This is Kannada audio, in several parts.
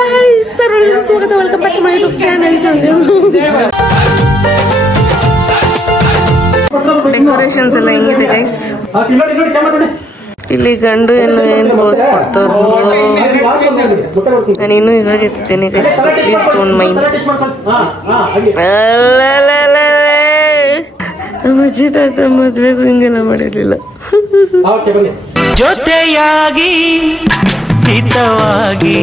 guys, ಸ್ವಾಗತ, welcome back to my YouTube channel. Decorations ಎಲ್ಲ ಹೆಂಗಿದೆ ಗೈಸ್? ಇಲ್ಲಿ ಗಂಡು ಏನು ರೋಸ್ ಕೊಡ್ತಾರೋ ನಾನು ಇನ್ನೂ ಇವಾಗ ಎತ್ತಿದ್ದೇನೆ ಗೈಸ್. Please don't mind. ನಮ್ಮ ಅಜ್ಜಿ ತಾತ ಮದ್ವೆಗೂ ಹಿಂಗೆಲ್ಲ ಮಾಡಿರ್ಲಿಲ್ಲ. ಜೊತೆಯಾಗಿ ಹಿತವಾಗಿ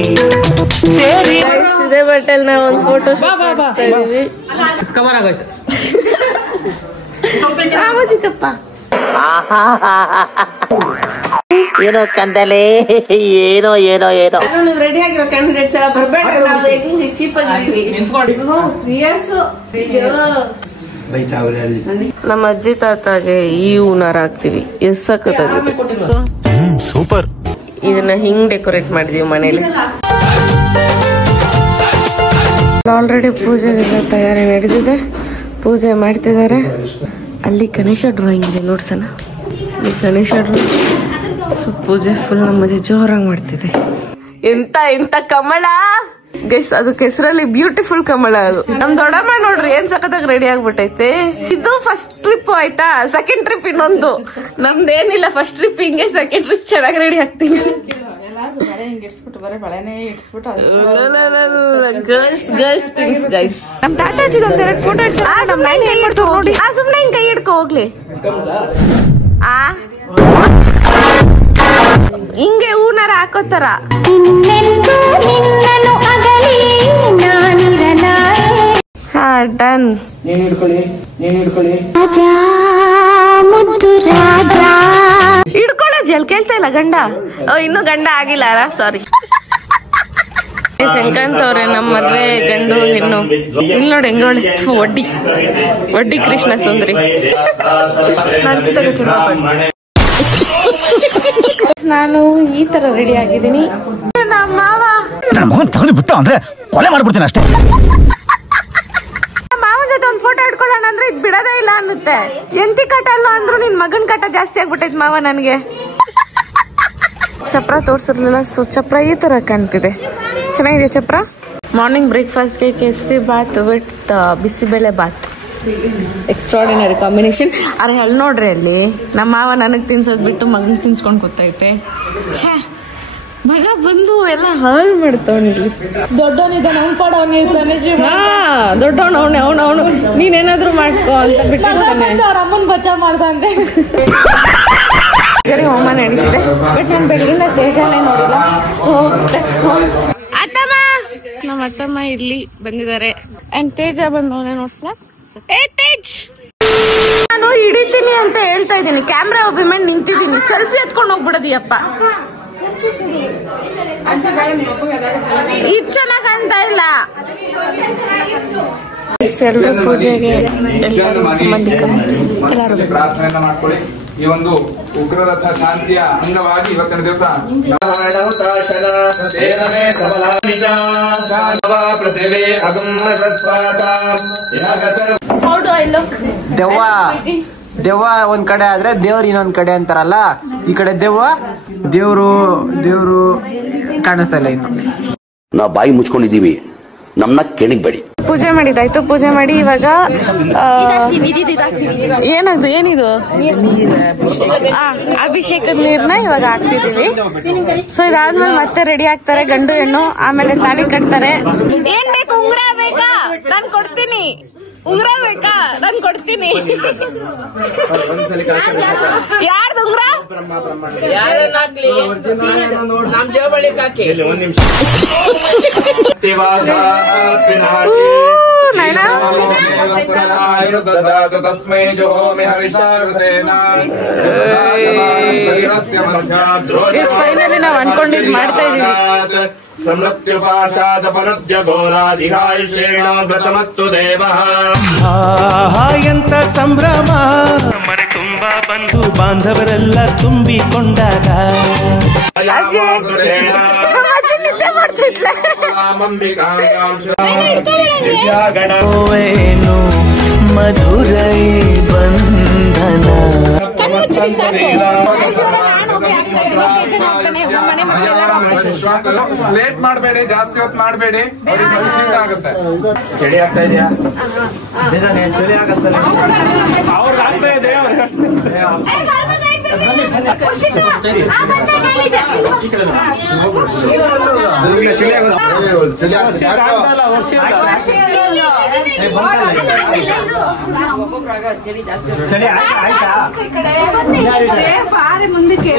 ಸೇರಿ ಇದೇ ಬಟ್ಟೆಲ್ ನಾವು ಒಂದು ಫೋಟೋ ಮಾಡ್ತಾ ಇದೀವಿ. ಚಿಕ್ಕಪ್ಪ ಏನೋ ಕಂದಲೆ, ಏನೋ ಏನೋ ಏನೋ. ನೀವು ರೆಡಿ ಆಗಿರೋ ಕ್ಯಾಂಡಿಡೇಟ್ಸ್ ಎಲ್ಲ ಬರ್ಬೇಡ್ರಿ, ನಾವು ಹೆಂಗ್ ಚೀಪ್ ಆಗಿದೀವಿ. ನಮ್ಮ ಅಜ್ಜಿ ತಾತಾಗೆ ಈ ಹೂನಾರ ಹಾಕ್ತಿವಿ, ಎಸ್ ಸಖತ್ತಾಗಿದೆ. ಸೂಪರ್. ಇದನ್ನ ಹಿಂಗ್ ಡೆಕೋರೇಟ್ ಮಾಡಿದೀವಿ ಮನೇಲಿ. ಆಲ್ರೆಡಿ ಪೂಜೆಗೆಲ್ಲ ತಯಾರಿ ನಡೆದಿದೆ, ಪೂಜೆ ಮಾಡ್ತಿದ್ದಾರೆ. ಅಲ್ಲಿ ಗಣೇಶ ಡ್ರಾಯಿಂಗ್ ಇದೆ ನೋಡ್ಸೋಣ. ಅಲ್ಲಿ ಗಣೇಶ ಡ್ರಾಯಿಂಗ್. ಸೊ ಪೂಜೆ ಫುಲ್ ನಮ್ಮ ಅಜ್ಜಿ ಜೋರಾಗಿ ಮಾಡ್ತಿದೆ. ಎಂತ ಕಮಲ ಗೈಸ್, ಅದು ಕೆಸರಲ್ಲಿ ಬ್ಯೂಟಿಫುಲ್ ಕಮಲ. ಅದು ನಮ್ ದೊಡ್ಡಮ್ಮ ನೋಡ್ರಿ ಏನ್ ಸಖತ್ತಾಗಿ ರೆಡಿ ಆಗ್ಬಿಟ್ಟೈತೆ. ಇದು ಫಸ್ಟ್ ಟ್ರಿಪ್ ಆಯ್ತಾ, ಸೆಕೆಂಡ್ ಟ್ರಿಪ್ ಇನ್ನೊಂದು. ನಮ್ದೇನಿಲ್ಲ, ಫಸ್ಟ್ ಟ್ರಿಪ್ ಹಿಂಗೆ, ಸೆಕೆಂಡ್ ಟ್ರಿಪ್ ಚೆನ್ನಾಗಿ ರೆಡಿ ಆಗ್ತೀವಿ. Girls things guys. ನಮ್ ತಾತಾಜಿ ಒಂದೆರಡು ಫೋಟೋ ಇಡ್ಸೋಣ. ನಮ್ ನೈನ್ ಏನ್ ಮಾಡ್ತಾವ ನೋಡಿ. ಸುಮ್ನೆ ಹಿಂಗ್ ಕೈ ಹಿಡ್ಕೊ ಹೋಗ್ಲಿ. ಹಿಂಗೆ ಹೂನಾರ ಹಾಕೋತಾರ. ಹಾ ಡನ್. ಹಿಡ್ಕೊಳ್ಳೋ ಜಲ್ ಕೇಳ್ತಾ ಇಲ್ಲ ಗಂಡ. ಇನ್ನು ಗಂಡ ಆಗಿಲ್ಲ, ಸಾರಿ. ಸಂಕಾಂತ್ ಅವ್ರೆ ನಮ್ಮ ಮದ್ವೆ ಗಂಡು ಹೆಣ್ಣು. ಇಲ್ಲಿ ನೋಡಿ ಹೆಂಗೋಳಿ ಒಡ್ಡಿ ಕೃಷ್ಣ ಸುಂದ್ರಿ. ನಾನು ಈ ತರ ರೆಡಿ ಆಗಿದ್ದೀನಿ. ನಮ್ಮ ಮಾವ ಅಂದ್ರೆ ಕೊಲೆ ಮಾಡ್ಬಿಡ್ತೀನಿ ಅಷ್ಟೇ. ಮಾವನ ಜೊತೆ ಒಂದ್ ಫೋಟೋ ಇಟ್ಕೊಳ್ಳೋಣ ಅಂದ್ರೆ ಇದ್ ಬಿಡೋದೇ ಇಲ್ಲ ಅನ್ನುತ್ತೆ. ಎಂತಿ ಕಟ ಅಲ್ಲ ಅಂದ್ರು ನಿನ್ ಮಗನ್ ಕಟ ಜಾಸ್ತಿ ಆಗ್ಬಿಟ್ಟೈತ್ ಮಾವ ನನ್ಗೆ. ಚಪ್ರ ತೋರ್ಸಿರ್ಲಿಲ್ಲ, ಸೊ ಚಪ್ರ ಈ ತರ ಕಾಣ್ತಿದೆ. ಚೆನ್ನಾಗಿದೆ ಚಪ್ರ. ಮಾರ್ನಿಂಗ್ ಬ್ರೇಕ್ಫಾಸ್ಟ್ಗೆ kesari bath with bisibele bath. Extraordinary combination. ಅರೆ ಅಲ್ಲಿ ನೋಡ್ರಿ, ಅಲ್ಲಿ ನಮ್ಮ ಮಾವ ನನಗ್ ತಿನ್ಸೋದ್ ಬಿಟ್ಟು ಮಗನ್ ತಿನ್ಸ್ಕೊಂಡ್ ಕೂತೈತೆ. ಛೇ, ಮಗ ಬಂದು ಎಲ್ಲ ಹಾಳು ಮಾಡ್ತಾವನಿಲ್ಲಿ. ದೊಡ್ಡವನಿದ್ದಾನೆ, ಅವ್ನು ಕೊಡವನೇ ದೊಡ್ಡವನು. ಅವನು ನೀನೇನಾದ್ರು ಮಾಡ್ಕೋ ಅಂತ ಬಿಟ್ಟು ಅವ್ರ ಅಮ್ಮನ್ ಬಚಾವ್ ಮಾಡ್ದಂತೆ. ಸರಿ, ಹೋಮ ನಡೀತಿದೆ. ಬಟ್ ನಾನು ಬೆಳಗಿಂದ ತೇಜಾನೇ ನೋಡಿಲ್ಲ. ಸೊ ಅತ್ತಮ್ಮ, ನಮ್ಮ ಅತ್ತಮ್ಮ ಇಲ್ಲಿ ಬಂದಿದ್ದಾರೆ. ಅಂಡ್ ತೇಜ ಬಂದವನೇ ನೋಡ್ಸಲ. ಏ ತೇಜ್, ನಾನು ಹಿಡಿತೀನಿ ಅಂತ ಹೇಳ್ತಾ ಇದ್ದೀನಿ. ಕ್ಯಾಮ್ರಾ ಒಬ್ಬಿಮೆಂಟ್ ನಿಂತಿದ್ದೀನಿ. ಸೆಲ್ಫಿ ಎತ್ಕೊಂಡು ಹೋಗ್ಬಿಡದಿಯಪ್ಪ. ಇದು ಚೆನ್ನಾಗ್ ಅಂತ ಇಲ್ಲ. ಎಲ್ಲರೂ ಪೂಜೆಗೆ ಎಲ್ಲರೂ ಸಂಬಂಧಿಕರು ಎಲ್ಲರೂ ಪ್ರಾರ್ಥನೆಯನ್ನ ಮಾಡ್ಕೊಳ್ಳಿ. ಈ ಒಂದು ಉಗ್ರರಥ ಶಾಂತಿಯ ಅಂಗವಾಗಿ ಇವತ್ತಿನ ದಿವಸ ದೆವ್ವ ಒಂದ್ ಕಡೆ ಆದ್ರೆ ದೇವ್ರ ಇನ್ನೊಂದ್ ಕಡೆ ಅಂತಾರಲ್ಲ, ಈ ಕಡೆ ದೇವ್ರು ಕಾಣಿಸ್ತಲ್ಲ. ಇನ್ನು ನಾವು ಬಾಯಿ ಮುಚ್ಕೊಂಡಿದೀವಿ, ನಮ್ನ ಕೆಣಕ್ಬೇಡಿ. ಪೂಜೆ ಮಾಡಿದಾಯ್ತು. ಪೂಜೆ ಮಾಡಿ ಇವಾಗ ಏನಿದು ಅಭಿಷೇಕದ ನೀರ್ನ ಇವಾಗ ಹಾಕ್ತಿದೀವಿ. ಸೊ ಇದಾದ್ಮೇಲೆ ಮತ್ತೆ ರೆಡಿ ಆಗ್ತಾರೆ ಗಂಡು ಹೆಣ್ಣು. ಆಮೇಲೆ ತಾಳಿ ಕಟ್ತಾರೆ. ಏನ್ ಬೇಕು? ಉಂಗುರ ಬೇಕಾ? ನಾನ್ ಕೊಡ್ತೀನಿ. ಉಂಗುರ ಬೇಕಾ? ನಾನ್ ಕೊಡ್ತೀನಿ. ಯಾರ್ದು ಉಂಗುರ? ಫೈನಲಿ ನಾವು ಅನ್ಕೊಂಡಿದ್ ಮಾಡ್ತಾ ಇದೀವಿ. ಎಂತ ಸಂಭ್ರಮ, ಮನೆ ತುಂಬಾ ಬಂಧು ಬಾಂಧವರೆಲ್ಲ ತುಂಬಿಕೊಂಡಾಗ ಏನು ಮಧುರೈ ಬಂಧನ. ನಾನು ಲೇಟ್ ಮಾಡಬೇಡಿ, ಜಾಸ್ತಿ ಹೊತ್ತು ಮಾಡಬೇಡಿ, ಅವ್ರಿಗೆ ಶೀತ ಆಗುತ್ತೆ. ಚಳಿ ಆಗ್ತಾ ಇದೆಯಾ? ಚಳಿ ಆಗತ್ತೆ ಅವ್ರಿಗೆ ಆಗ್ತಾ ಇದೆ. ಮುಂದಕ್ಕೆ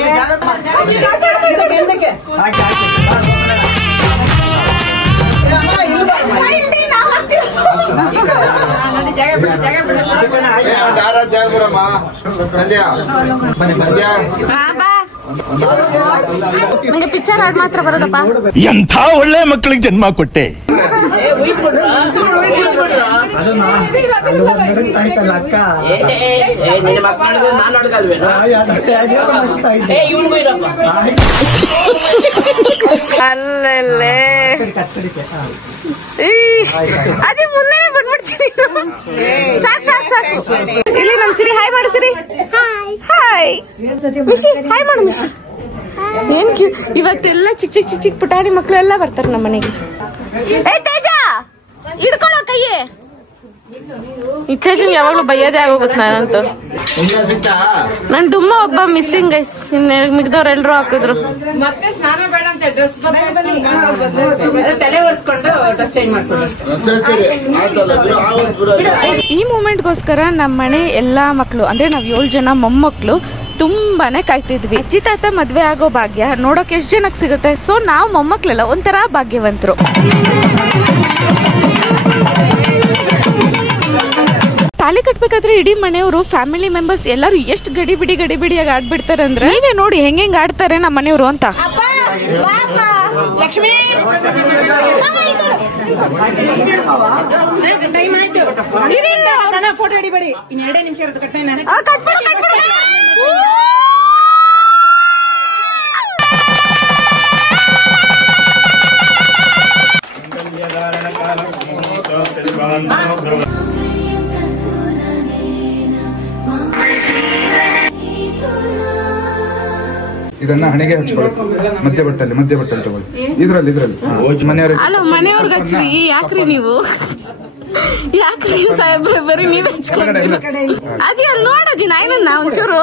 ನಂಗೆ ಪಿಕ್ಚರ್ ಹಾಡ್ ಮಾತ್ರ ಬರೋದಪ್ಪ. ಎಂಥ ಒಳ್ಳೆ ಮಕ್ಕಳಿಗೆ ಜನ್ಮ ಕೊಟ್ಟೆ. ಅಲ್ಲೇ ಅದೇ ಮುಂದೆ ಬಂದ್ಬಿಡ್ತೀನಿ. ಸಾಕು ಸಾಕು ಸಾಕು. ಇಲ್ಲಿ ನಮ್ ಸಿರಿ ಹಾಯ್ ಮಾಡು. ಸಿರಿ ಹಾಯ್. ಮಿಶಿ ಹಾಯ್ ಮಾಡು. ಮಿಶಿ ಏನ್ ಇವತ್ತೆಲ್ಲ ಚಿಕ್ಕ ಚಿಕ್ಕ ಚಿಕ್ಕ ಚಿಕ್ಕ ಪುಟಾಣಿ ಮಕ್ಳು ಎಲ್ಲ ಬರ್ತಾರೆ ನಮ್ಮ ಮನೆಗೆ. ಏ ತೇಜ ಹಿಡ್ಕೊಳ್ಳೋ ಕೈಯೇ. ಈ ತೇಜನ್ ಯಾವಾಗ್ಲೂ ಬೈಯೋದೇ ಆಗೋಗುತ್ತೆ ನಾನಂತೂ. ನನ್ ದುಮ್ಮ ಒಬ್ಬ ಮಿಸ್ಸಿಂಗ್ ಗೈಸ್. ಮಿಗ್ದವ್ರು ಎಲ್ರು ಹಾಕಿದ್ರು. ಮತ್ತೆ ಸ್ನಾನ ಬೇಡ ಅಂತ ಡ್ರೆಸ್ ತಲೆ ಒರೆಸ್ಕೊಂಡು ಡ್ರೆಸ್ ಚೇಂಜ್ ಮಾಡ್ಕೊಂಡು. ಈ ಮೂಮೆಂಟ್ಗೋಸ್ಕರ ನಮ್ಮ ಮನೆ ಎಲ್ಲಾ ಮಕ್ಳು ಅಂದ್ರೆ ನಾವ್ 7 ಜನ ಮೊಮ್ಮಕ್ಳು ತುಂಬಾನೇ ಕಾಯ್ತಿದ್ವಿ. ಅಜ್ಜಿ ತಾತ ಮದ್ವೆ ಆಗೋ ಭಾಗ್ಯ ನೋಡೋಕೆ ಎಷ್ಟ್ ಜನಕ್ಕೆ ಸಿಗುತ್ತೆ. ಸೊ ನಾವು ಮೊಮ್ಮಕ್ಳೆಲ್ಲ ಒಂಥರ ಭಾಗ್ಯವಂತರು. ತಾಲಿ ಕಟ್ಬೇಕಾದ್ರೆ ಇಡೀ ಮನೆಯವರು ಫ್ಯಾಮಿಲಿ ಮೆಂಬರ್ಸ್ ಎಲ್ಲರೂ ಎಷ್ಟು ಗಡಿ ಬಿಡಿಯಾಗಿ ಆಡ್ಬಿಡ್ತಾರೆ ಅಂದ್ರೆ ನೀವೇ ನೋಡಿ ಹೆಂಗ್ ಆಡ್ತಾರೆ ನಮ್ಮ ಮನೆಯವರು ಅಂತ. ಲಕ್ಷ್ಮಿ ಫೋಟೋ ಹಿಡಿಬೇಡಿ. ಇನ್ 2 ನಿಮಿಷ ಇರುತ್ತೆ. ಕಟ್ಟೆ ಇದನ್ನ ಹಣೆಗೆ ಹಚ್ಕೊಳ್ಳಿ. ಮಧ್ಯ ಬಟ್ಟಲ್ಲಿ ತಗೊಳ್ಳಿ. ಇದ್ರಲ್ಲಿ ಮನೆಯವ್ರಿಗೆ ಹಚ್ಚ್ರಿ. ಯಾಕ್ರಿ ನೀವು ಸಾಹೇಬ್ರೆ ಬರೀ ನೀವೇ ಹಚ್ಕೊಂಡ್ರಿ. ಅಜ್ಜಿ ಅಲ್ಲಿ ನೋಡಜ್ಜಿ ನಾಯಿನ ಒಂಚೂರು.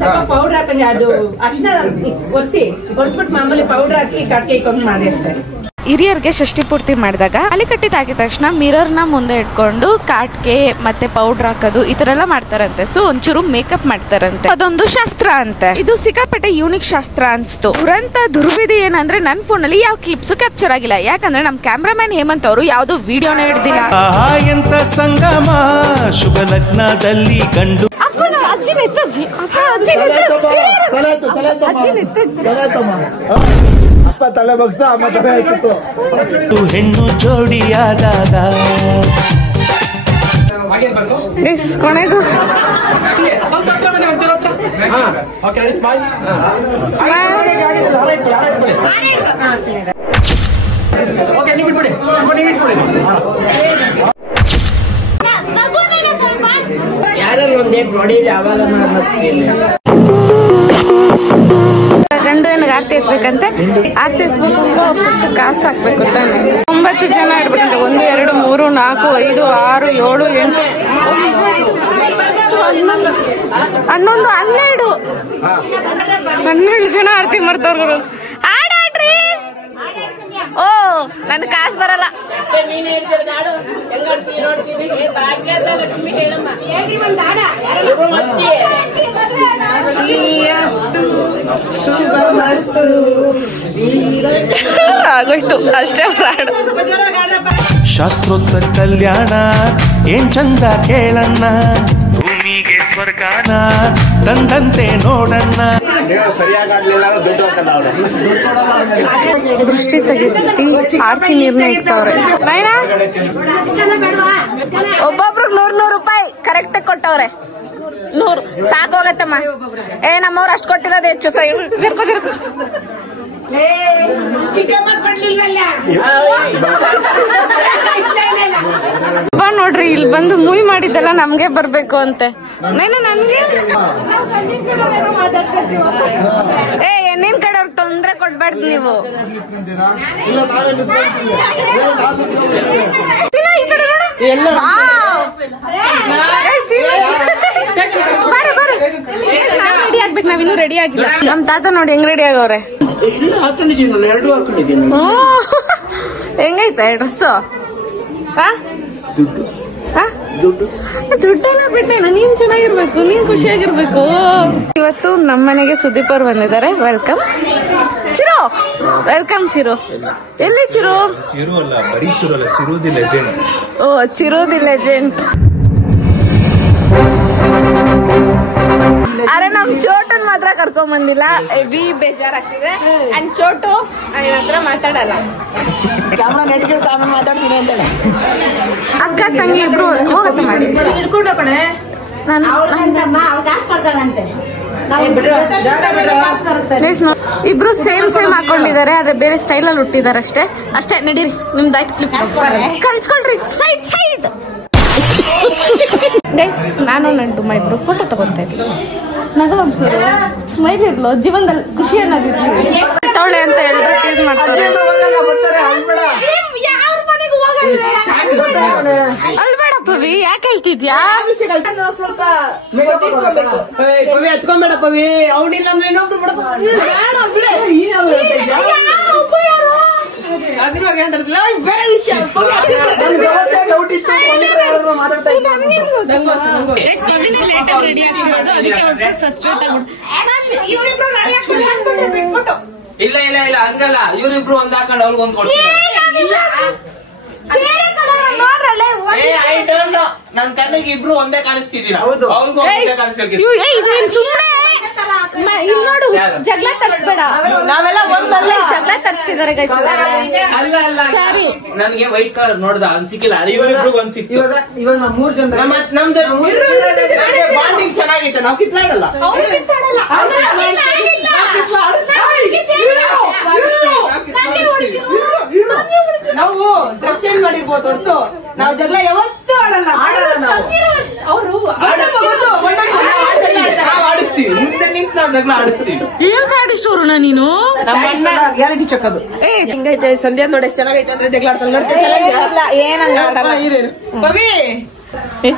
ಸ್ವಲ್ಪ ಪೌಡರ್ ಹಾಕಂడి. ಅದು ಅರ್ಶಿನ ಒರೆಸ್ಬಿಟ್ಟು ಮಾಮೂಲಿ ಪೌಡರ್ ಹಾಕಿ ಕಟ್ಕೆ ಇಕ್ಕೊಂಡು ಮಾಡಿ ಅಷ್ಟೇ. ಹಿರಿಯರಿಗೆ ಷಷ್ಠಿ ಪೂರ್ತಿ ಮಾಡಿದಾಗ ತಾಲಿ ಕಟ್ಟಿದಾಗಿದ ತಕ್ಷಣ ಮಿರರ್ ನ ಮುಂದೆ ಇಟ್ಕೊಂಡು ಕಾಟ್ಕೆ ಮತ್ತೆ ಪೌಡರ್ ಹಾಕೋದು ಈ ತರ ಎಲ್ಲ ಮಾಡ್ತಾರಂತೆ. ಸೊ ಒಂಚೂರು ಮೇಕಪ್ ಮಾಡ್ತಾರಂತೆ. ಅದೊಂದು ಶಾಸ್ತ್ರ ಅಂತೆ. ಇದು ಸಿಕ್ಕಾಪಟ್ಟೆ ಯೂನಿಕ್ ಶಾಸ್ತ್ರ ಅನ್ಸ್ತು. ದುರ್ವಿಧಿ ಏನಂದ್ರೆ ನನ್ ಫೋನ್ ಅಲ್ಲಿ ಯಾವ ಕ್ಲಿಪ್ಸ್ ಕ್ಯಾಪ್ಚರ್ ಆಗಿಲ್ಲ. ಯಾಕಂದ್ರೆ ನಮ್ ಕ್ಯಾಮ್ರಾಮನ್ ಹೇಮಂತ್ ಅವರು ಯಾವ್ದು ವಿಡಿಯೋನ ಹಿಡ್ದಿಲ್ಲ. ಎಂತ ಸಂಗಮ ಶುಭ ಲಗ್ನದಲ್ಲಿ ಗಂಡು ತಲೆ ಬಗ್ಸ ಅಮ್ಮ ತಲೆ ಆಯ್ತು. ಹೆಣ್ಣು ಜೋಡಿಯಾದಾಗ ಕೊನೆಗೂ ಯಾರು ಒಂದೇಟ್ ನೋಡಿ ಯಾವಾಗ ಗಂಡು ಹೆಣ್ಣಿಗೆ ಆರ್ತಿ ಎತ್ಬೇಕಂತೆ. ಆರ್ತಿ ಎತ್ಬೇಕು ಅಂದ್ರೆ ಫಸ್ಟ್ ಕಾಸು ಹಾಕ್ಬೇಕು ತಾನೆ. 9 ಜನ ಇರ್ಬೇಕಂತೆ. 1 2 3 4 5 6 7 8 11 12 ಜನ ಆರ್ತಿ ಮಾಡ್ತಾವ್ರು. ಆಡ್ರಿ. ಓ ನನ್ ಕಾಸು ಬರಲ್ಲ. ಆಗೋಯ್ತು ಅಷ್ಟೇ. ಶಾಸ್ತ್ರೋತ್ತ ಕಲ್ಯಾಣ ಏನ್ ಚಂದ ಕೇಳಣ್ಣ. ಭೂಮಿಗೆ ಸ್ವರ್ಗಾನ ತಂದಂತೆ ನೋಡಣ್ಣ. ದೃಷ್ಟಿ ತೆಗಿತಿ ಆರ್ತಿ ನೀರ್ನ ಇಕ್ತವ್ರೆ. ಒಬ್ಬೊಬ್ರಿಗೆ 100 ರೂಪಾಯಿ ಕರೆಕ್ಟ್ ಕೊಟ್ಟವ್ರೆ. 100 ಸಾಕೋಗತ್ತಮ್ಮ. ನಮ್ಮವ್ರು ಅಷ್ಟು ಕೊಟ್ಟಿರೋದು ಹೆಚ್ಚು. ಜರ್ಕೋ ನೋಡ್ರಿ, ಇಲ್ಲಿ ಬಂದು ಮೂವಿ ಮಾಡಿದ್ದೆಲ್ಲ ನಮ್ಗೆ ಬರ್ಬೇಕು ಅಂತೆ. ನನ್ಗೆ ಹೆಣ್ಣಿನ ಕಡೆ ಅವ್ರಿಗೆ ತೊಂದ್ರೆ ಕೊಡ್ಬಾರ್ದು ನೀವು. ರೆಡಿ ಆಗ್ಬೇಕು, ನಾವಿನ್ನೂ ರೆಡಿ ಆಗಿಲ್ಲ. ನಮ್ ತಾತ ನೋಡಿ ಹೆಂಗ್ ರೆಡಿ ಆಗವ್ರೆ. ಹೆಂಗೈತೆ ಡ್ರೆಸ್ಸು? ದುಡ್ಡೇನ ಬಿಟ್ಟೇನ? ನೀನ್ ಚೆನ್ನಾಗಿರ್ಬೇಕು, ನೀನ್ ಖುಷಿಯಾಗಿರ್ಬೇಕು. ಇವತ್ತು ನಮ್ಮನೆಗೆ ಸುದೀಪ್ ಅವ್ರು ಬಂದಿದ್ದಾರೆ. ವೆಲ್ಕಮ್ ಚಿರು. ವೆಲ್ಕಮ್ ಚಿರು. ಎಲ್ಲಿ ಚಿರು? ಚಿರು ಅಲ್ಲ, ಬರೀ ಚಿರು ಅಲ್ಲ, ಚಿರು ದಿ ಲೆಜೆಂಡ್. ಓ, ಚಿರು ದಿ ಲೆಜೆಂಡ್. ಅರೆ ನಮ್ ಚೋಟನ್ ಮಾತ್ರ ಕರ್ಕೊಂಡ್ ಬಂದಿಲ್ಲ. ಹೆವಿ ಬೇಜಾರಾಗ್ತಿದೆ. ಅಂಡ್ ಚೋಟು ನನ್ನ ಹತ್ರ ಮಾತಾಡಲ್ಲ. ಅಕ್ಕ ತಂಗಿ ಇಬ್ರು ಹೋಗತ್ತೆ ಮಾಡಿ ಹಿಡ್ಕೊಂಡು ಕಣೆ. ಇಬ್ರು ಸೇಮ್ ಹಾಕೊಂಡಿದ್ದಾರೆ, ಆದ್ರೆ ಬೇರೆ ಸ್ಟೈಲ್ ಅಲ್ಲಿ ಹುಟ್ಟಿದಾರೆ ಅಷ್ಟೇ. ನಡೀರಿ, ನಿಮ್ದಾಯ್ತು ಕ್ಲಿಪ್ ಕಲ್ಸ್ಕೊಳ್ರಿ. ಸೈಡ್ ಸೈಡ್ ಗೈಸ್, ನಾನು ನನ್ನ ಡುಮ್ಮ ಇಬ್ರು ಫೋಟೋ ತಗೊಂತಾ ಇದ್ವಿ. ನಗ ಒಂಚೂರು ಸ್ಮೈಲ್ ಇರ್ಲೋ, ಜೀವನದಲ್ಲಿ ಖುಷಿ ಅನ್ನೋದಿರ್ಲಿ. ತವಳೆ ಅಂತ ಹೇಳಿದ್ರೆ ಟೀಸ್ ಮಾಡ್ತಾರೆ. ಅಳ್ಬೇಡ ಪವಿ, ಯಾಕೆ ಹೇಳ್ತಿದ್ಯಾ? ಸ್ವಲ್ಪ ಎತ್ಕೊಂಬೇಡ ಪವಿ, ಅವನಿಲ್ಲ ಅಂದ್ರೆ ಇನ್ನೊಬ್ರು ಬೇರೆ ವಿಷಯ. ಇಲ್ಲ ಇಲ್ಲ ಇಲ್ಲ, ಹಂಗಲ್ಲ. ಇವ್ರಿಬ್ರು ಒಂದ್ ಹಾಕೊಂಡು ಅವ್ರಿಗೆ ಒಂದ್ ಕೊಡ್ತೀನಿ. ನನ್ ಕಣ್ಣಿಗೆ ಇಬ್ರು ಒಂದೇ ಕಾಣಿಸ್ತಿದ್ದೀರಾ. ಅವ್ರಿಗೂ ಒಂದೇ ಕಾಣಿಸ್ಬೇಕು. ನೋಡು, ಜಗಳ ತರ್ಸ್ಬೇಡ. ನಾವೆಲ್ಲ ಒಂದಲ್ಲ ಜಗಳ ತರ್ಸ್ತಿದ್ದಾರೆ ಗೈಸ್. ಅಲ್ಲ ಅಲ್ಲ, ನನ್ಗೆ ವೈಟ್ ಕಲರ್ ನೋಡ್ದ ಒಂದ್ ಸಿಕ್ಕಿಲ್ಲ. ಇವ್ರಿಬ್ರು ಒಂದ್ ಸಿಕ್ತು. ಇವಾಗ 3 ಜನ ನಮ್ದು ಬಾಂಡಿಂಗ್ ಚೆನ್ನಾಗಿತ್ತು. ನಾವು ಕಿತ್ಲಾಡಲ್ಲ. ನಾವು ಡ್ರೆಸ್ ಚೇಂಜ್ ಮಾಡಿರ್ಬೋದು ಹೊರತು ನಾವು ಜಗಳ ಯಾವತ್ತೂ ಆಡಲ್ಲ. ಆಡಿಸ್ತೀವಿ, ಮುಂದೆ ನಿಂತು ನಾವು ಜಗಳ ಆಡಿಸ್ತೀವಿ. ಏನ್ ಸಾಡಿಸ್ಟೋರು ನೀನು? ಗ್ಯಾರಂಟಿ ಚಕ್ಕದು. ಹಿಂಗೈತೆ ಸಂಧ್ಯಾ ನೋಡಿ ಚೆನ್ನಾಗೈತೆ ಅಂದ್ರೆ ಜಗಳ ಆಡ್ತಾಳೆ. ಏನಂಗ ಪವಿ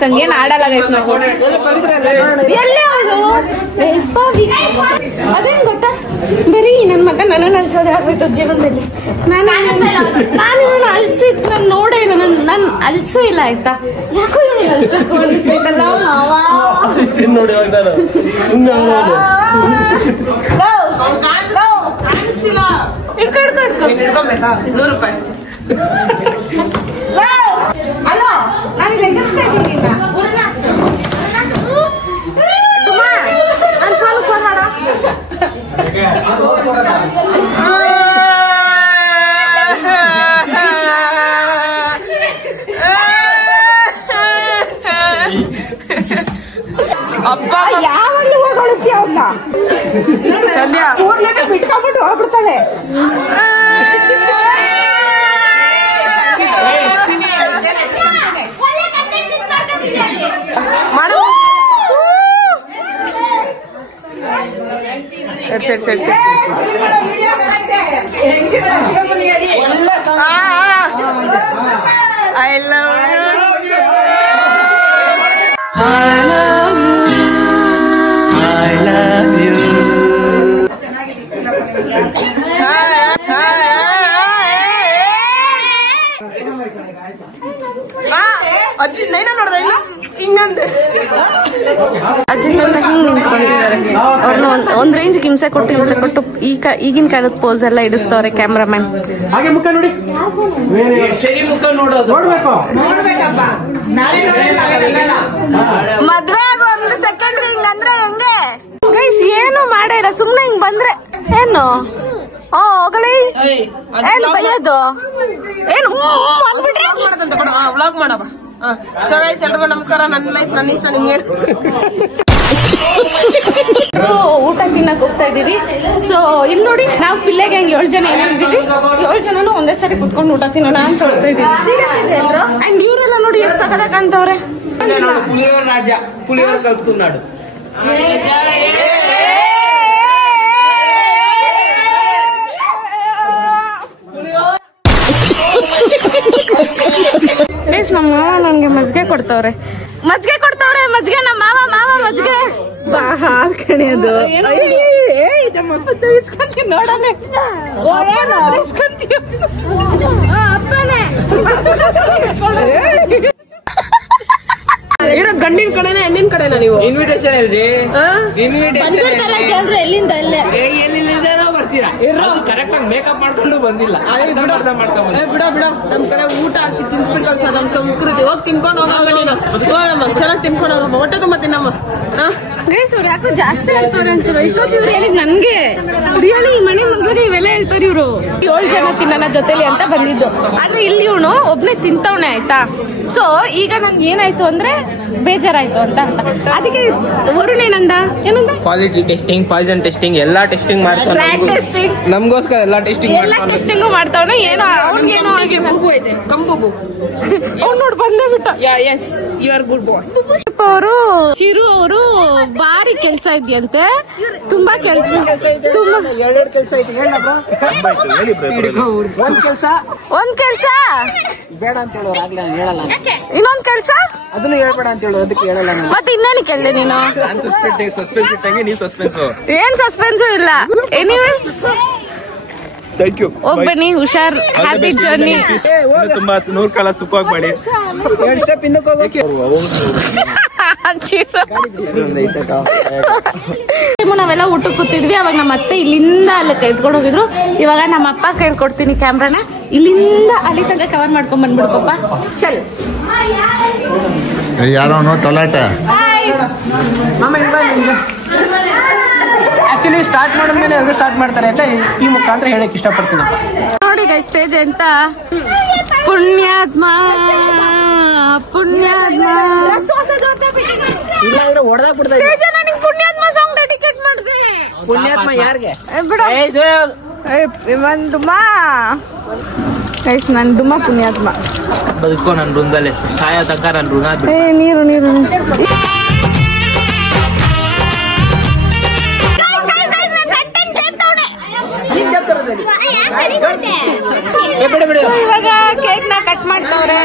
ಸಂಗೇನ್ ಆಡಲ್ಲ ಗೈಸ್. ನಾವು ಎಲ್ಲೇ ಅದೇನ್ ಗೊತ್ತಾ, ಬರೀ ನನ್ ಮಗ ನನ್ನ ಅಲ್ಸೋದೇ ಆಗೋಯ್ತು ಜೀವನದಲ್ಲಿ. ನಾನು ಇವನು ಅಲ್ಸಿದ್ ನಾನು ನೋಡೇ ಇಲ್ಲ. ನನ್ ಅಲ್ಸೇ ಇಲ್ಲ ಆಯ್ತಾ. ಯಾಕೋ ಇವನು ಅಲ್ಸಕ್ಕೂ ಅನ್ಸೈತಲ್ಲ ನೋಡಿ. ಕಾಣಿಸ್ತಿಲ್ಲ. ಇಟ್ಕೊಬೇಕಾ? 100 ರೂಪಾಯಿ. ಅಲೋ, ನಾನು ಎದುರಿಸ್ತಾ ಇದ್ದೀನಿ. ನಾನು ಫೋನ್ ಮಾಡ. ಅಪ್ಪ ಯಾವಾಗ್ಲೂ ಹೋಗ್ತೀಯ ಅವ್ನ ಸಂಧ್ಯಾ 4 ಲೀಟರ್ ಬಿಟ್ಕೊಂಡ್ಬಿಟ್ಟು ಹೋಗ್ಬಿಡ್ತಾಳೆ. ಸರಿ ಐ ಲವ್ ಯು. ಅಜ್ಜಿ ನೈನ ನೋಡ್ದ ಹಿಂಗಂದೆ. ಅಜ್ಜಿ ತಂದ ಹಿಂಗ್ ನಿಂತ್ಕೊಂಡಿದ್ದಾರೆ. ಅವ್ರನ್ನ ಒಂದ್ ರೇಂಜ್ ಹಿಂಸೆ ಕೊಟ್ಟು ಈಗಿನ ಕಾಲದ ಪೋಸ್ ಎಲ್ಲ ಇಡಿಸ್ತವ್ರೆ ಕ್ಯಾಮ್ರಾಮನ್. ಹಾಗೆ ಮುಖ ನೋಡಿ, ಸರಿ ಮುಖ ನೋಡೋದು ನೋಡ್ಬೇಕು. ಮದ್ವೆ ಆಗ 1 ಸೆಕೆಂಡ್ ಹಿಂಗಂದ್ರೆ ಹೆಂಗೆ ಗೈಸ್? ಏನು ಮಾಡೇ ಇಲ್ಲ, ಸುಮ್ನೆ ಏನು ಹೋಗಲಿ ಏನು ಬೈಯೋದು ಏನು ವ್ಲಾಗ್ ಮಾಡಪ್ಪ. ಸೊ ಗೈಸ್ ಎಲ್ರಿಗೂ ನಮಸ್ಕಾರ. ನನ್ನ ಲೈಫ್ ನನ್ನ ಇಷ್ಟ, ನಿಮ್ಗೆ ಊಟ ತಿನ್ನಕ್ ಹೋಗ್ತಾ ಇದೀವಿ. ಸೊ ಇಲ್ಲಿ ನೋಡಿ ನಾವು ಪಿಲ್ಲೆ ಗ್ಯಾಂಗ್ 7 ಜನ ಏನಿದ್ದೀವಿ, 7 ಜನನು ಒಂದೇ ಸರಿ ಕುತ್ಕೊಂಡು ಊಟ ತಿನ್ನೋಣ ಅಂತ ಹೋಗ್ತಾ ಇದೀವಿ. ಅಂಡ್ ಇವರೆಲ್ಲ ನೋಡಿ ಎಷ್ಟು ಸಕದಾಗ ಅಂತವ್ರೆ. ಪುಲಿಯೋರ್ ರಾಜ, ಪುಲಿಯೋರ್ ಕಲ್ತು ನಾಡು. ನಮ್ಮ ಮಾವ ನನ್ಗೆ ಮಜ್ಜಿಗೆ ಕೊಡ್ತವ್ರೆ. ಮಜ್ಜಿಗೆ ನಮ್ಮ ಮಾವ ಮಜ್ಜಿಗೆ ಹಾಲ್ ಕಣಿಯೋದು ನೋಡೋಣ ಏನೋ ಗಂಡಿನ ಕಡೆನಾ ಹೆಣ್ಣಿನ ಕಡೆನಾ ನೀವು? ಇನ್ವಿಟೇಷನ್ ಹೇಳ್ರಿ. ಇನ್ವಿಟೇಷನ್ ಎಲ್ಲಿಂದ ಅಲ್ಲೇ ಬರ್ತೀರಾ? ಕರೆಕ್ಟ್ ಆಗಿ ಮೇಕಪ್ ಮಾಡ್ಕೊಂಡು ಬಂದಿಲ್ಲ. ಬಿಡ ನಮ್ ಕಡೆ ಊಟ ಹಾಕಿ ತಿನ್ಸ್ಬಿಟ್ಟು ಕಳ್ಸ. ನಮ್ ಸಂಸ್ಕೃತಿ ಹೋಗಿ ತಿನ್ಕೊಂಡು ಹೋಗಮ್ಮ ನೀನು. ಚೆನ್ನಾಗಿ ತಿನ್ಕೊಂಡು ಹೋಗಮ್ಮ, ಹೊಟ್ಟೆ ತುಂಬ ತಿನ್ನಮ್ಮ. ಯಾಕೋ ಜಾಸ್ತಿ ಹೇಳ್ತಾರೆ ಅನ್ಸರು. ಇಷ್ಟೊತ್ತು ಇವ್ರು ಹೇಳಿದ್ ನನ್ಗೆ ರಿಯಲಿ ಈ ಮನೆ ಮಗಳಿಗೆ ಇವೆಲ್ಲ ಹೇಳ್ತಾರೆ ಇವ್ರು. 7 ಜನ ತಿನ್ನೋಣ ಜೊತೆಲಿ ಅಂತ ಬಂದಿದ್ದು. ಆದ್ರೆ ಇಲ್ಲಿ ಇವನು ಒಬ್ನೇ ತಿಂತವನೆ ಆಯ್ತಾ. ಸೊ ಈಗ ನನ್ಗೆ ಏನಾಯ್ತು ಅಂದ್ರೆ ಬೇಜಾರಾಯ್ತು ಅಂತ ಅದಕ್ಕೆ ವರುಣ್ ಏನಂದ ಕ್ವಾಲಿಟಿ ಟೆಸ್ಟಿಂಗ್, ಪಾಯ್ಸನ್ ಟೆಸ್ಟಿಂಗ್, ಎಲ್ಲಾ ಟೆಸ್ಟಿಂಗ್ ಮಾಡ್ತಾನೆ. ನಮ್ಗೋಸ್ಕರ ಎಲ್ಲಾ ಟೆಸ್ಟಿಂಗ್ ಮಾಡ್ತಾವನೆ. ಏನೋ ಅವ್ನಿಗೇನೋ ಕಂಪು ಅವ್ನು ನೋಡಿ ಬಂದೇ ಬಿಟ್ಟ. ಎಸ್ ಯು ಆರ್ ಗುಡ್ ಬಾಯ್. ಅವರು ಚಿರು ಅವರು ಭಾರಿ ಕೆಲ್ಸ ಇದೆಯಂತೆ, ತುಂಬಾ ಕೆಲ್ಸ. ಎರಡೆರಡು ಕೆಲ್ಸ ಐತಿ. ಒಂದ್ ಕೆಲ್ಸ ಬೇಡ ಅಂತ ಹೇಳೋರು ಆಗ್ಲೇ ಹೇಳಲ್ಲ. ಇನ್ನೊಂದ್ ಕೆಲ್ಸ ಅದನ್ನು ಹೇಳ್ಬೇಡ ಅಂತ ಹೇಳೋರು, ಅದಕ್ಕೆ ಹೇಳಲ್ಲ. ಮತ್ತೆ ಇನ್ನೇನು ಕೇಳ್ದೆ ನೀನು? ಸಸ್ಪೆನ್ಸ್ ಇಟ್ಟಂಗೆ ನೀವು ಸಸ್ಪೆನ್ಸ್. ಏನ್ ಸಸ್ಪೆನ್ಸ್ ಇಲ್ಲ. ಎನಿವೇಸ್ ಹೋಗ್ಬನ್ನಿ, ಹುಷಾರ್, ಹ್ಯಾಪಿ ಜರ್ನಿ. ತುಂಬಾ 100 ಕಾಲ ಸುಖವಾಗಿ ಮಾಡಿ. ನಾವೆಲ್ಲ ಊಟಕ್ಕೆ ಕೂತಿದ್ವಿ. ಅವಾಗ ನಮ್ಮ ಅತ್ತೆ ಇಲ್ಲಿಂದ ಅಲ್ಲಿ ಕೈದ್ಕೊಂಡು ಹೋಗಿದ್ರು. ಇವಾಗ ನಮ್ಮ ಅಪ್ಪ ಕೈಲಿ ಕೊಡ್ತೀನಿ ಕ್ಯಾಮ್ರಾನ. ಇಲ್ಲಿಂದ ಅಲ್ಲಿ ತನಕ ಕವರ್ ಮಾಡ್ಕೊಂಡ್ ಬಂದ್ಬಿಡ್ಕಪ್ಪ. ಚಲ್ ಯಾರೋ ತಲಾಟೆ. ಆಕ್ಚುಲಿ ಸ್ಟಾರ್ಟ್ ಮಾಡಿದ್ಮೇಲೆ ಎಲ್ಲರೂ ಸ್ಟಾರ್ಟ್ ಮಾಡ್ತಾರೆ ಅಂತ ಈ ಮುಖಾಂತರ ಹೇಳಕ್ ಇಷ್ಟಪಡ್ತೀನಿ. ನೋಡಿ ಗೈಸ್, ಸ್ಟೇಜ್ ಅಂತ ಪುಣ್ಯಾತ್ಮ ಪುಣ್ಯಾತ್ಮ ಸಾಂಗ್ ಡೆಡಿಕೇಟ್ ಮಾಡಿದೆ. ಪುಣ್ಯಾತ್ಮ ಯಾರಿಗೆ? ಗೈಸ್ ನನ್ ದುಮ್ಮ ಪುಣ್ಯಾತ್ಮ. ಬದುಕೋ ನನ್ ಋಣದಲ್ಲೇ, ಸಾಯ ತನಕ ನನ್ ಋಣ. ನೀರು ಇವಾಗ ಕೇಕ್ ನ ಕಟ್ ಮಾಡ್ತವ್ರೆ.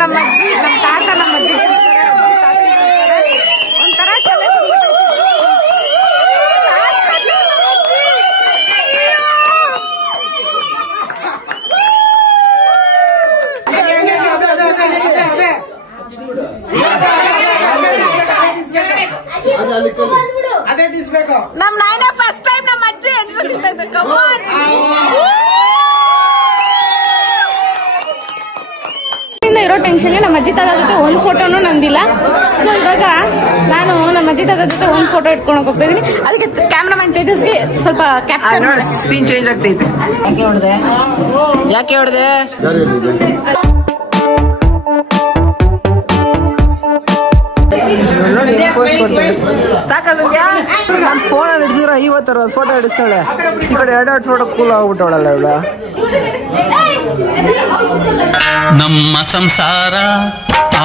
ನಮ್ಮ ಅಜ್ಜಿ, ನಮ್ಮ ತಾತ, ನಮ್ಮ ಅಜ್ಜಿ ಒಂಥರ ನಮ್ ನಾಯನ ಫಸ್ಟ್ ಟೈಮ್ ನಮ್ಮ ಅಜ್ಜಿ ಎಂಜಲು ತಿಂತಾ ಇದ್ದಾರೆ. ಕಮಾನ್ ಇರೋ ಟೆನ್ಷನ್ ನಮ್ಮ ಅಜ್ಜಿ ತಾತ ಜೊತೆ ಒಂದು ಫೋಟೋನು ನಂದಿಲ್ಲ. ಸೊ ಇವಾಗ ನಾನು ನಮ್ಮ ಅಜ್ಜಿ ತಾತ ಜೊತೆ ಒಂದು ಫೋಟೋ ಇಟ್ಕೊಂಡು ಹೋಗ್ತಾ ಇದೀನಿ. ಅದಕ್ಕೆ ಕ್ಯಾಮ್ರಾಮನ್ ತೇಜಸ್ಗೆ ಸ್ವಲ್ಪ ಕ್ಯಾಪ್ಚರ್ ಸೀನ್ ಚೇಂಜ್ ಆಗ್ತೈತೆ. ಯಾಕೆ ಹೊಡೆದೆ? ಸಾಕಲ್ವಾ? ನಾನು ಫೋನಲ್ಲಿ ಹಿಡಿಸಿದ್ರೆ 50 ಫೋಟೋ ಹಿಡಿಸ್ತಾಳೆ. ಈ ಕಡೆ 2 ಫೋಟೋ ಕೂಲ್ ಆಗ್ಬಿಟ್ಟವಳಲ್ಲ ಇವಳ. ನಮ್ಮ ಸಂಸಾರ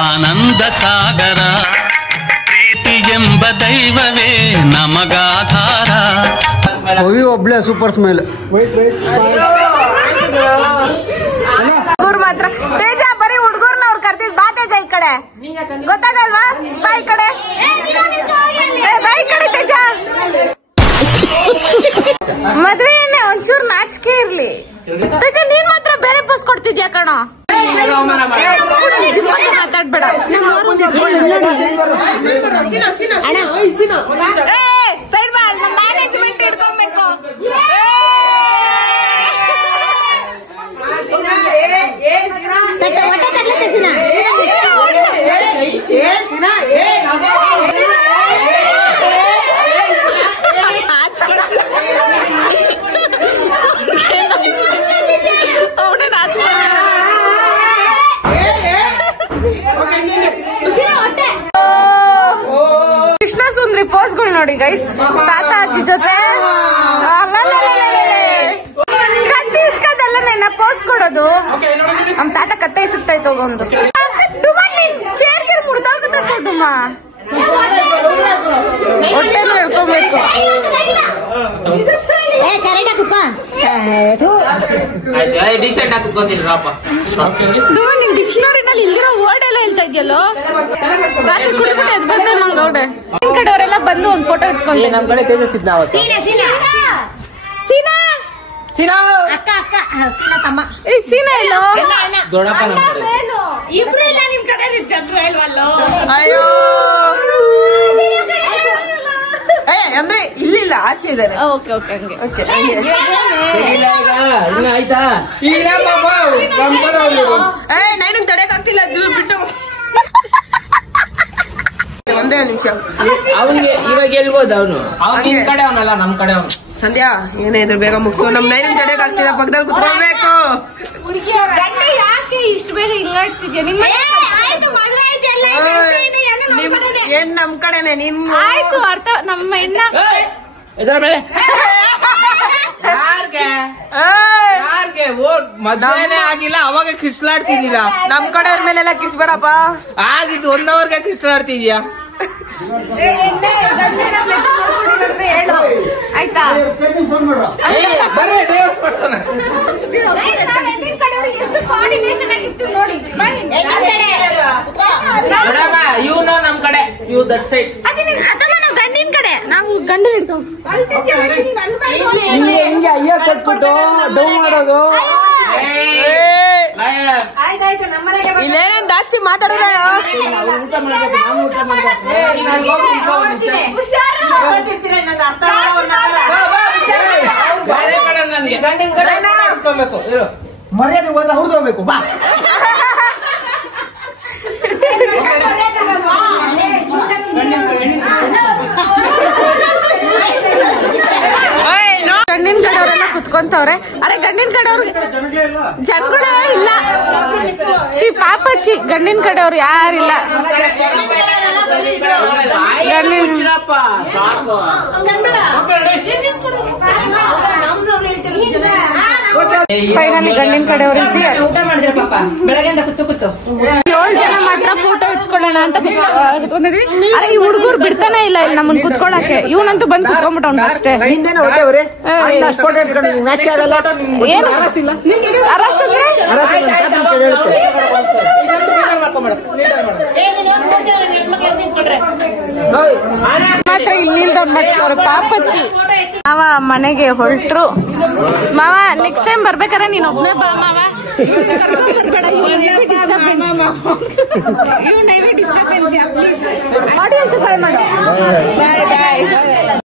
ಆನಂದ ಸಾಗರ, ಪ್ರೀತಿ ಎಂಬ ದೈವವೇ ನಮಗಾಧಾರ. ಒಬ್ಳೆ ಸೂಪರ್ ಸ್ಮೈಲ್. ಮಾತ್ರ ತೇಜ ಬರೀ ಹುಡುಗರ್ನ ಅವ್ರು ಕರ್ತಿದ್. ಬಾ ತೇಜ ಈ ಕಡೆ, ಗೊತ್ತಾಗಲ್ವಾ? ಬಾ ಈ ಕಡೆ, ಬಾ ಈ ಕಡೆ ತೇಜ. ಮದ್ವೆ ಒಂಚೂರು ನಾಚಿಕೆ ಇರ್ಲಿ. ತೇಜ ನೀನ್ ಮಾತ್ರ ಬೇರೆ ಪೋಸ್ ಕೊಡ್ತಿದ್ಯಾ ಕಣ. ಮಾತಾಡ್ಬೇಡ. ಸೈಡ್ ಬಾ, ಮ್ಯಾನೇಜ್ಮೆಂಟ್ ಇಟ್ಕೊಬೇಕು. ಕೃಷ್ಣ ಸುಂದ್ರಿ ಪೋಸ್ಗಳು ನೋಡಿ ಗೈಸ್. ತಾತ ಅಜ್ಜಿ ಜೊತೆ ಕತ್ತಿ ಇಸ್ಕದಲ್ಲ ನನ್ನ ಪೋಸ್ ಕೊಡೋದು. ನಮ್ ತಾತ ಕತ್ತೆ ಇಸುತ್ತಾ ಇತ್ತು ಒಂದು ಚೇರ್ಗೆ ಮುಡ್ದಾಗುತ್ತ ಡುಮ್ಮ ಹೊಟ್ಟೆನೂ ಹೇಳ್ಕೊಬೇಕು. ನಿಮ್ ಡಿಕ್ಷನರಿನಲ್ಲಿ ಇಲ್ಲಿರೋ ವರ್ಡ್ ಎಲ್ಲ ಹೇಳ್ತಾ ಇದೆಯಲ್ಲೋ. ರಾತ್ರಿ ಕುಡಿದ್ಬಿಟ್ಟೆ ಅದು ಬಂದೆ ಮಂಗೌಡೆ. ನಿಮ್ ಕಡೆಯವರೆಲ್ಲ ಬಂದು ಒಂದ್ ಫೋಟೋ ಇಟ್ಕೊಂಡ್ಲಿ. ನಮ್ ಕಡೆ ತೇಜಸ್ಸಿದ್ದ ಸೀನಾ ಅಕ್ಕ ಅಕ್ಕ ಸೀನಾ ತಮ್ಮ ಸೀನಾ ಇಲ್ಲೋ ದೊಡ್ಡಪ್ಪ ಇಬ್ರು ಇಲ್ಲ ನಿಮ್ ಕಡೆ ಜನರು ಇಲ್ವಲ್ಲೋ. ಅಯ್ಯೋ ಅಂದ್ರೆ ಇಲ್ಲಿಲ್ಲ ಆಚೆ ಇದ್ದಾರೆ. ಓಕೆ ಓಕೆ ಹಂಗೆ ಇನ್ನ ಆಯ್ತಾ ನೈನ್ ತಡೆಯಕ್ ಆಗ್ತಿಲ್ಲ ಬಿಟ್ಟು ಒಂದೇ ನಿಮಿಷ. ಅವನ್ಗೆ ಇವಾಗ ಹೇಳ್ಬೋದು ಅವನು ನಿಮ್ ಕಡೆ ಅವನಲ್ಲ ನಮ್ ಕಡೆ ಅವನು. ಸಂಧ್ಯಾ ಏನೇ ಇದ್ರು ಬೇಗ ಮುಗಿಸು. ನಮ್ ನೈನ್ ತಡೆಯಕ್ ಆಗ್ತಿಲ್ಲ ಪಕ್ಕದಲ್ಲಿ ಕುತ್ಕೊಳ್ಬೇಕು. ಯಾಕೆ ಇಷ್ಟು ಬೇಗ ಹಿಂಗಾಡ್ತಿದ್ಯಾ? ನಿಮ್ಮ ಹೆಣ್ ನಮ್ ಕಡೆನೆ. ನಿನ್ ಆಯ್ತು ಅರ್ಥ. ನಮ್ಮ ಹೆಣ್ಣ ಇದರ ಮೇಲೆ ಯಾರ್ಗೆ ಮದ್ವೆನೇ ಆಗಿಲ್ಲ ಅವಾಗ ಕಿಸ್ಲಾಡ್ತಿದ್ದೀರಾ. ನಮ್ ಕಡೆಯವ್ರ ಮೇಲೆಲ್ಲ ಕಿಸ್ಬೇಡಪ್ಪ. ಆಗಿದ್ದು 1 ಅವರ್ಗೆ ಕಿಸ್ಲಾಡ್ತಿದ್ಯಾ. ಆಯ್ತಾ ಎಷ್ಟು ಕೋಆರ್ಡಿನೇಷನ್ ಆಗಿತ್ತು ನೋಡಿ. ಇವ್ನು ನಮ್ ಕಡೆ ಇವ್ ದಟ್ ಸೈಡ್ ಗಂಡಿನ ಕಡೆ ನಾವು ಗಂಡ ಹಿಡ್ಕೊಂಡು ಹಿಂಗೆ ಅಯ್ಯ ಕಟ್ಬಿಟ್ಟು ಡೌ ಮಾಡೋದು. ಇಲ್ಲೇನೇನ್ ಜಾಸ್ತಿ ಮಾತಾಡಿದ್ರೆ ಊಟ ಮಾಡ್ಬೇಕು. ನಾನು ಊಟ ಮಾಡ್ಬೇಕು. ನನ್ಗೆ ಗಂಡಿನ ಕಡೆ ಇಟ್ಕೊಬೇಕು. ಮರ್ಯಾದೆ ಹೋದ್ರೆ ಅವ್ರದ್ದು ಹೋಗ್ಬೇಕು. ಬಾ ಗಂಡಿನ ಕಡೆಯವರೆಲ್ಲ ಕುತ್ಕೊಂತವ್ರೆ. ಅರೆ ಗಂಡಿನ ಕಡೆಯವ್ರಿಗೆ ಜನಗಳೇ ಇಲ್ಲ. ಪಾಪಚ್ಚಿ ಗಂಡಿನ ಕಡೆಯವ್ರು ಯಾರಿಲ್ಲ. ಫೈನಲಿ ಗಂಡಿನ ಕಡೆಯವ್ರು ಊಟ ಮಾಡಿದ್ರೆ ಪಾಪ ಬೆಳಗ್ಗೆಯಿಂದ ಕೂತು 7 ಜನ ಮಾತ್ರ ಫೋಟೋ ಇಟ್ಸ್ಕೊಳ್ಳೋಣ ಅಂತ ಕುತ್ಕೊಂಡಿದ್ವಿ. ಅರೆ ಈ ಹುಡುಗರು ಬಿಡ್ತಾನೆ ಇಲ್ಲ ಇಲ್ಲಿ ನಮ್ಮನ್ ಕುತ್ಕೊಳಕ್ಕೆ. ಇವನಂತೂ ಬಂದ್ ಕುತ್ಕೊಂಡ್ಬಿಟ್ಟವ್ನು ಅಷ್ಟೇ. ಏನು ಅರಸ್ ಅಂದ್ರೆ ಮಾತ್ರ ಇಲ್ಲಿ ನೀಲ್ ಡೌನ್ ಮಾಡಿಸ್ತಾರೆ ಪಾಪಚ್ಚಿ. ಮಾವ ಮನೆಗೆ ಹೊರಟ್ರು. ಮಾವ ನೆಕ್ಸ್ಟ್ ಟೈಮ್ ಬರ್ಬೇಕಾರೆ ನೀನ್ ಒಬ್ನೇ ಬಾ ಮಾವ. ಡಿಸ್ಟರ್ಬೆನ್ಸ್ ಆಡಿಯನ್ಸ್ ಕಾಲ್ ಮಾಡಿ. ಬಾಯ್ ಬಾಯ್.